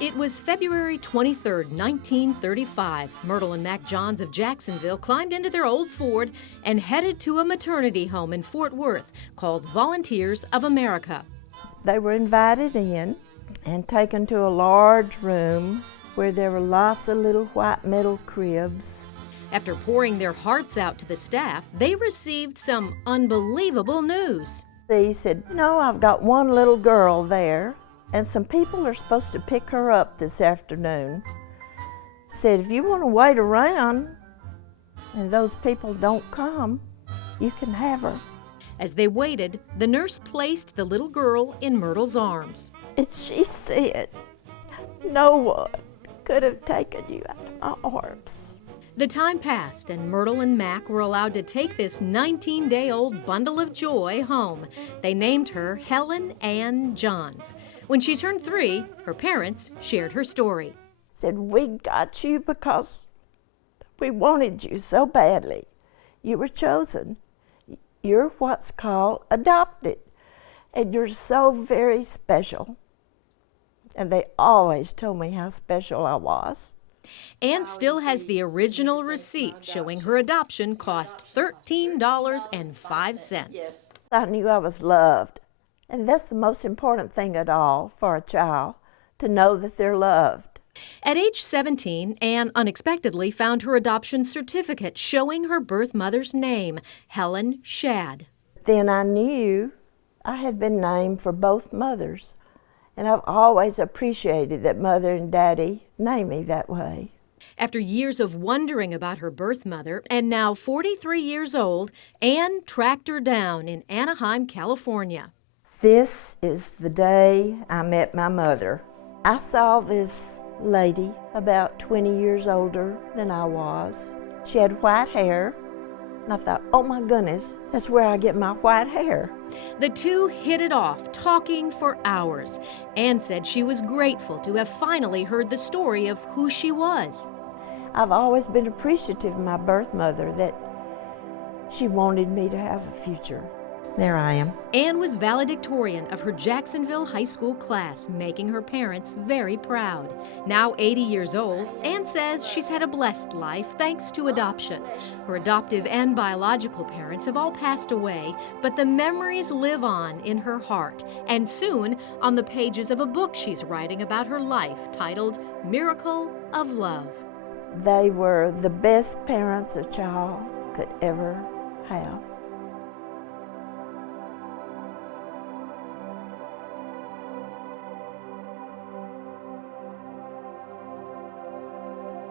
It was February 23, 1935. Myrtle and Mac Johns of Jacksonville climbed into their old Ford and headed to a maternity home in Fort Worth called Volunteers of America. They were invited in and taken to a large room where there were lots of little white metal cribs. After pouring their hearts out to the staff, they received some unbelievable news. He said, I've got one little girl there, and some people are supposed to pick her up this afternoon. Said, if you want to wait around and those people don't come, you can have her. As they waited, the nurse placed the little girl in Myrtle's arms. And she said, no one could have taken you out of my arms. The time passed, and Myrtle and Mac were allowed to take this 19-day-old bundle of joy home. They named her Helen Ann Johns. When she turned 3, her parents shared her story. Said, we got you because we wanted you so badly. You were chosen. You're what's called adopted, and you're so very special. And they always told me how special I was. Ann still has the original receipt showing her adoption cost $13.05. I knew I was loved, and that's the most important thing at all for a child, to know that they're loved. At age 17, Ann unexpectedly found her adoption certificate showing her birth mother's name, Helen Shad. Then I knew I had been named for both mothers, and I've always appreciated that Mother and Daddy named me that way. After years of wondering about her birth mother, and now 43 years old, Ann tracked her down in Anaheim, California. This is the day I met my mother. I saw this lady about 20 years older than I was. She had white hair, and I thought, oh my goodness, that's where I get my white hair. The two hit it off, talking for hours. Ann said she was grateful to have finally heard the story of who she was. I've always been appreciative of my birth mother, that she wanted me to have a future. There I am. Ann was valedictorian of her Jacksonville High School class, making her parents very proud. Now 80 years old, Ann says she's had a blessed life thanks to adoption. Her adoptive and biological parents have all passed away, but the memories live on in her heart, and soon on the pages of a book she's writing about her life titled Miracle of Love. They were the best parents a child could ever have.